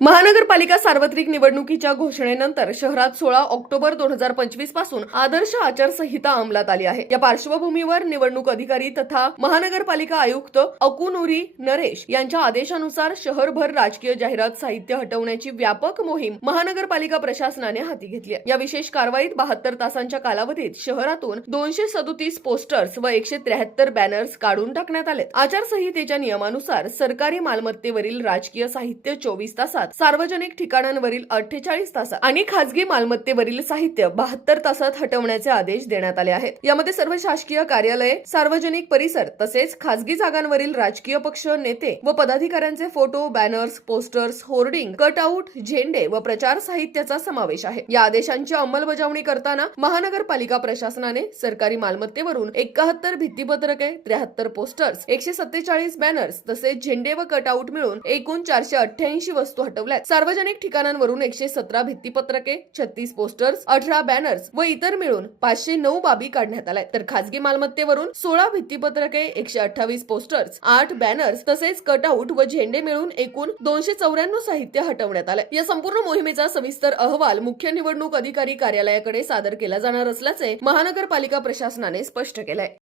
महानगरपालिका सार्वत्रिक निवडणुकीच्या घोषणेनंतर शहरात 16 ऑक्टोबर 2025 पासून आदर्श आचारसंहिता अंमलात आली आहे। या पार्श्वभूमीवर निवडणूक अधिकारी तथा महानगरपालिका आयुक्त अकुनुरी नरेश यांच्या आदेशानुसार शहरभर राजकीय जाहिरात साहित्य हटवण्याची व्यापक मोहीम महानगरपालिका प्रशासनाने हाती घेतली आहे। या विशेष कारवाईत 72 तासांच्या कालावधीत शहरातून 237 पोस्टर्स व 173 बॅनर्स काढून टाकण्यात आले। आचारसंहितेच्या नियमानुसार सरकारी मालमत्तेवरील राजकीय साहित्य 24 तासात, सार्वजनिक ठिकाणांवरील 48 तासात आणि खासगी मालमत्तेवरील साहित्य 72 तासात हटवण्याचे आदेश देण्यात आले आहेत। यामध्ये सर्व शासकीय कार्यालये, सार्वजनिक परिसर तसेच खासगी जागांवरील राजकीय पक्ष, नेते व पदाधिकाऱ्यांचे photo, banners, posters, hoarding, cutout, झेंडे व प्रचार साहित्याचा समावेश आहे। या आदेशांची अंमलबजावणी करताना महानगरपालिका प्रशासनाने सरकारी मालमत्तेवरून 71 भित्तीपत्रके, 73 पोस्टर्स, 147 बॅनर्स तसेच झेंडे व कटआउट मिळून एकूण 488 वस्तू हटवल्यात। सार्वजनिक ठिकाणांवरून 117 भित्तीपत्रके, 36 पोस्टर्स, 18 बॅनर्स व इतर मिळून 509 बाबी काढण्यात आल्या। तर खासगी मालमत्तेवरून 16 भित्तीपत्रके, 128 पोस्टर्स, 8 बॅनर्स तसेच कटआउट व झेंडे मिळून एकूण 294 साहित्य हटवण्यात आले। या संपूर्ण मोहिमेचा सविस्तर अहवाल मुख्य निवडणूक अधिकारी कार्यालयाकडे सादर केला जाणार असल्याचे महानगरपालिका प्रशासनाने स्पष्ट केले आहे।